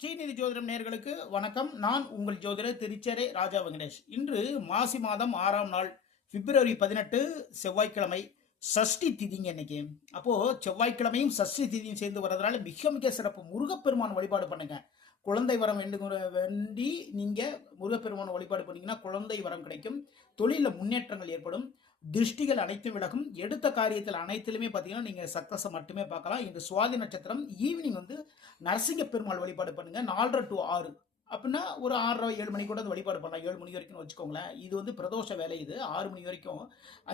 ஸ்ரீநிதி ஜோதிடம் நேயர்களுக்கு வணக்கம். நான் உங்கள் ஜோதிடர் திருச்சேரை ராஜா வெங்கடேஷ். இன்று மாசி மாதம் 6ஆம் நாள் பிப்ரவரி 18 செவ்வாய்க்கிழமை. சஷ்டி திதிங்க இன்னைக்கு. அப்போ செவ்வாய்க்கிழமையும் சஷ்டி திதியும் சேர்ந்து வர்றதுனால மிக மிக சிறப்பு. முருகப்பெருமான் வழிபாடு பண்ணுங்க. குழந்தை வரம் வேண்டி நீங்க முருகப்பெருமான் வழிபாடு பண்ணீங்கன்னா குழந்தை வரம் கிடைக்கும். தொழில முன்னேற்றங்கள் ஏற்படும். திருஷ்டிகள் அனைத்தும் விலகும். எடுத்த காரியத்தில் அனைத்திலுமே பார்த்தீங்கன்னா நீங்க சக்சஸ் மட்டுமே பார்க்கலாம். இன்று சுவாதி நட்சத்திரம். ஈவினிங் நரசிங்க பெருமாள் வழிபாடு பண்ணுங்க. 4:30 to 6 அப்படின்னா ஒரு 6:30 7 மணி கூட வழிபாடு பண்ணலாம். 7 மணி வரைக்கும் வச்சுக்கோங்களேன். இது பிரதோஷ வேலை. இது 6 மணி வரைக்கும்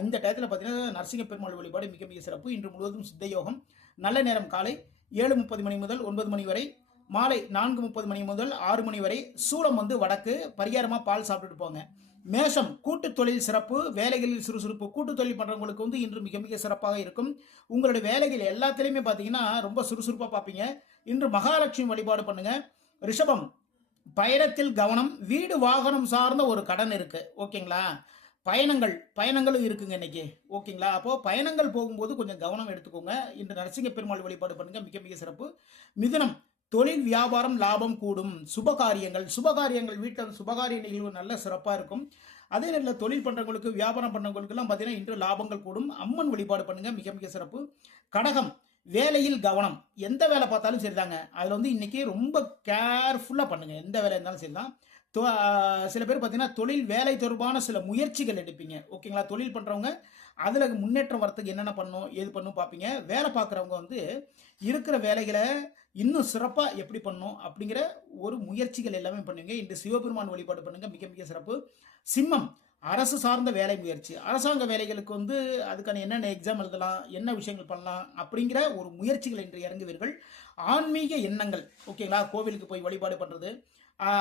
அந்த டயத்தில் பார்த்தீங்கன்னா நரசிங்க பெருமாள் வழிபாடு மிக மிக சிறப்பு. இன்று முழுவதும் சித்த யோகம். நல்ல நேரம் காலை 7:30 மணி முதல் 9 மணி வரை, மாலை 4:30 மணி முதல் 6 மணி வரை. சூலம் வடக்கு. பரிகாரமா பால் சாப்பிட்டுட்டு போங்க. மேஷம், கூட்டு தொழில் சிறப்பு. வேலைகளில் சுறுசுறுப்பு. கூட்டு தொழில் பண்றவங்களுக்கு இன்று மிக மிக சிறப்பாக இருக்கும். உங்களுடைய வேலைகள் எல்லாத்திலையுமே பார்த்தீங்கன்னா ரொம்ப சுறுசுறுப்பா பார்ப்பீங்க. இன்று மகாலட்சுமி வழிபாடு பண்ணுங்க. ரிஷபம், பயணத்தில் கவனம். வீடு வாகனம் சார்ந்த ஒரு கடன் இருக்கு. ஓகேங்களா? பயணங்களும் இருக்குங்க இன்னைக்கு. ஓகேங்களா? அப்போ பயணங்கள் போகும்போது கொஞ்சம் கவனம் எடுத்துக்கோங்க. இன்று நரசிங்க பெருமாள் வழிபாடு பண்ணுங்க. மிக மிக சிறப்பு. மிதுனம், தொழில் வியாபாரம் லாபம் கூடும். சுபகாரியங்கள் வீட்டில் சுபகாரிய நிகழ்வு நல்ல சிறப்பாக இருக்கும். அதே நேரத்தில் தொழில் பண்றவங்களுக்கு வியாபாரம் பண்றவங்களுக்கு எல்லாம் பார்த்தீங்கன்னா இன்று லாபங்கள் கூடும். அம்மன் வழிபாடு பண்ணுங்க. மிக மிக சிறப்பு. கடகம், வேலையில் கவனம். எந்த வேலை பார்த்தாலும் சரிதாங்க. அதில் இன்னைக்கு ரொம்ப கேர்ஃபுல்லாக பண்ணுங்க. எந்த வேலை இருந்தாலும் சரிதான். சில பேர் பார்த்தீங்கன்னா தொழில் வேலை தொடர்பான சில முயற்சிகள் எடுப்பீங்க. ஓகேங்களா? தொழில் பண்ணுறவங்க அதில் முன்னேற்றம் வரத்துக்கு என்னென்ன பண்ணும் ஏது பண்ணும் பார்ப்பீங்க. வேலை பார்க்குறவங்க இருக்கிற வேலைகளை இன்னும் சிறப்பாக எப்படி பண்ணும் அப்படிங்கிற ஒரு முயற்சிகள் எல்லாமே பண்ணுவீங்க. இன்று சிவபெருமான் வழிபாடு பண்ணுங்க. மிக மிக சிறப்பு. சிம்மம், அரசு சார்ந்த வேலை முயற்சி. அரசாங்க வேலைகளுக்கு அதுக்கான என்னென்ன எக்ஸாம் எழுதலாம், என்ன விஷயங்கள் பண்ணலாம் அப்படிங்கிற ஒரு முயற்சிகள் இன்று இறங்குவீர்கள். ஆன்மீக எண்ணங்கள். ஓகேங்களா? கோவிலுக்கு போய் வழிபாடு பண்ணுறது.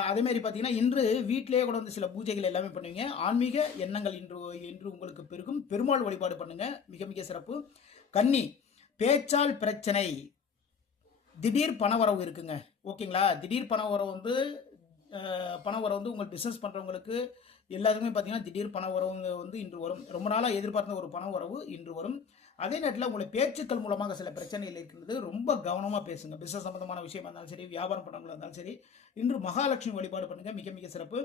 அதே மாதிரி பார்த்தீங்கன்னா இன்று வீட்டிலேயே கூட சில பூஜைகள் எல்லாமே பண்ணுவீங்க. ஆன்மீக எண்ணங்கள் இன்று உங்களுக்கு பெருகும். பெருமாள் வழிபாடு பண்ணுங்க. மிக மிக சிறப்பு. கன்னி, பேச்சால் பிரச்சனை. திடீர் பணவரவு இருக்குங்க. ஓகேங்களா? திடீர் பணவரவு உங்கள் பிஸ்னஸ் பண்ணுறவங்களுக்கு எல்லாருமே பார்த்தீங்கன்னா திடீர் பணவரவு இன்று வரும். ரொம்ப நாளாக எதிர்பார்த்த ஒரு பணவரவு இன்று வரும். அதே நேரத்தில் உங்களை பேச்சுக்கள் மூலமாக சில பிரச்சனைகள் இருக்கிறது. ரொம்ப கவனமாக பேசுங்க. பிஸ்னஸ் சம்பந்தமான விஷயமா இருந்தாலும் சரி, வியாபாரம் பண்ணுறவங்களா இருந்தாலும் சரி. இன்று மகாலட்சுமி வழிபாடு பண்ணுங்க. மிக மிக சிறப்பு.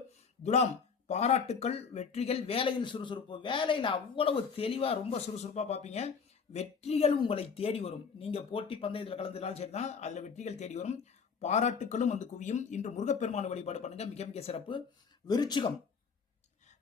துலாம், பாராட்டுக்கள், வெற்றிகள். வேலையில் சுறுசுறுப்பு. வேலையில் அவ்வளவு தெளிவாக ரொம்ப சுறுசுறுப்பாக பார்ப்பீங்க. வெற்றிகள் உங்களை தேடி வரும். நீங்க போட்டி பந்தயத்தில் கலந்துனாலும் சரிதான், அதில் வெற்றிகள் தேடி வரும். பாராட்டுக்களும் குவியும். இன்று முருகப்பெருமான வழிபாடு பண்ணுங்க. மிக மிக சிறப்பு. விருச்சிகம்,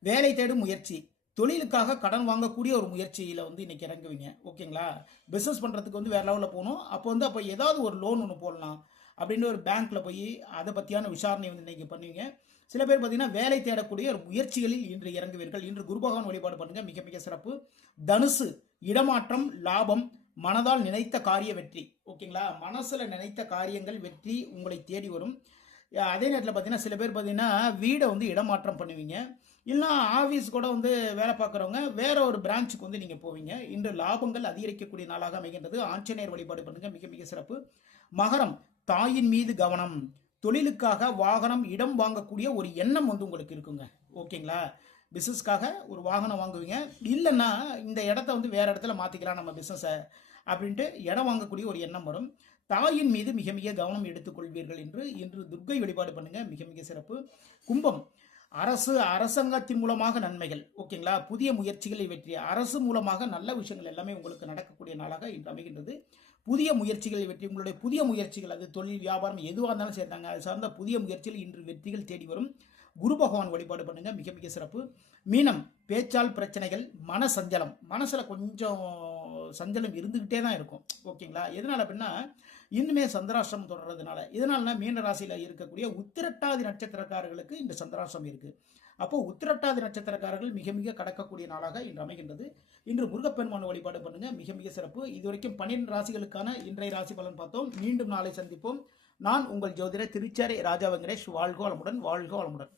வேலை தேடும் முயற்சி. தொழிலுக்காக கடன் வாங்கக்கூடிய ஒரு முயற்சியில் இன்னைக்கு இறங்குவீங்க. ஓகேங்களா? பிஸ்னஸ் பண்ணுறதுக்கு வேற லெவலில் போகணும். அப்போ ஏதாவது ஒரு லோன் ஒன்று போடலாம் அப்படின்னு ஒரு பேங்க்ல போய் அதை பற்றியான விசாரணை இன்னைக்கு பண்ணுவீங்க. சில பேர் பார்த்தீங்கன்னா வேலை தேடக்கூடிய ஒரு முயற்சிகளில் இன்று இறங்குவீர்கள். இன்று குரு பகவான் வழிபாடு பண்ணுங்க. மிக மிக சிறப்பு. தனுசு, இடமாற்றம், லாபம். மனதால் நினைத்த காரிய வெற்றி. ஓகேங்களா? மனசுல நினைத்த காரியங்கள் வெற்றி உங்களை தேடி வரும். அதே நேரத்தில் பார்த்தீங்கன்னா சில பேர் பார்த்தீங்கன்னா வீடை இடமாற்றம் பண்ணுவீங்க. இல்லைனா ஆஃபீஸ் கூட வேலை பார்க்குறவங்க வேற ஒரு பிரான்ச்சுக்கு நீங்கள் போவீங்க. இன்று லாபங்கள் அதிகரிக்கக்கூடிய நாளாக அமைகின்றது. ஆஞ்சநேயர் வழிபாடு பண்ணுங்க. மிக மிக சிறப்பு. மகரம், தாயின் மீது கவனம். தொழிலுக்காக வாகனம், இடம் வாங்கக்கூடிய ஒரு எண்ணம் உங்களுக்கு இருக்குங்க. ஓகேங்களா? பிஸ்னஸ்க்காக ஒரு வாகனம் வாங்குவீங்க. இல்லைன்னா இந்த இடத்த வேற இடத்துல மாற்றிக்கலாம் நம்ம பிஸ்னஸை அப்படின்ட்டு இடம் வாங்கக்கூடிய ஒரு எண்ணம் வரும். தாயின் மீது மிக மிக கவனம் எடுத்துக்கொள்வீர்கள். இன்று துர்க்கை வழிபாடு பண்ணுங்க. மிக மிக சிறப்பு. கும்பம், அரசாங்கத்தின் மூலமாக நன்மைகள். ஓகேங்களா? புதிய முயற்சிகளை வெற்றி. அரசு மூலமாக நல்ல விஷயங்கள் எல்லாமே உங்களுக்கு நடக்கக்கூடிய நாளாக இன்று அமைகின்றது. புதிய முயற்சிகளை வெற்றி. உங்களுடைய புதிய முயற்சிகள், அது தொழில் வியாபாரம் எதுவாக இருந்தாலும் சேர்த்தாங்க, அது சார்ந்த புதிய முயற்சிகள் இன்று வெற்றிகள் தேடி வரும். குரு பகவான் வழிபாடு பண்ணுங்க. மிக மிக சிறப்பு. மீனம், பேச்சால் பிரச்சனைகள், மன சஞ்சலம். மனசுல கொஞ்சம் சஞ்சலம் இருந்துகிட்டே தான் இருக்கும். ஓகேங்களா? எதனால அப்படின்னா இன்னுமே சந்திராஷ்டிரம் தொடர்றதுனால. இதனால மீன ராசியில இருக்கக்கூடிய உத்திரட்டாதி நட்சத்திரக்காரர்களுக்கு இந்த சந்திராஷ்டிரம் இருக்கு. அப்போ உத்திரட்டாதி நட்சத்திரக்காரர்கள் மிக மிக கடக்கக்கூடிய நாளாக இன்று அமைகின்றது. இன்று முருகப்பெருமான் வழிபாடு பண்ணுங்க. மிக மிக சிறப்பு. இதுவரைக்கும் 12 ராசிகளுக்கான இன்றைய ராசி பலன் பார்த்தோம். மீண்டும் நாளை சந்திப்போம். நான் உங்கள் ஜோதிடர் திருச்சேரை ராஜா வெங்கடேஷ். வாழ்க வளமுடன். வாழ்க வளமுடன்.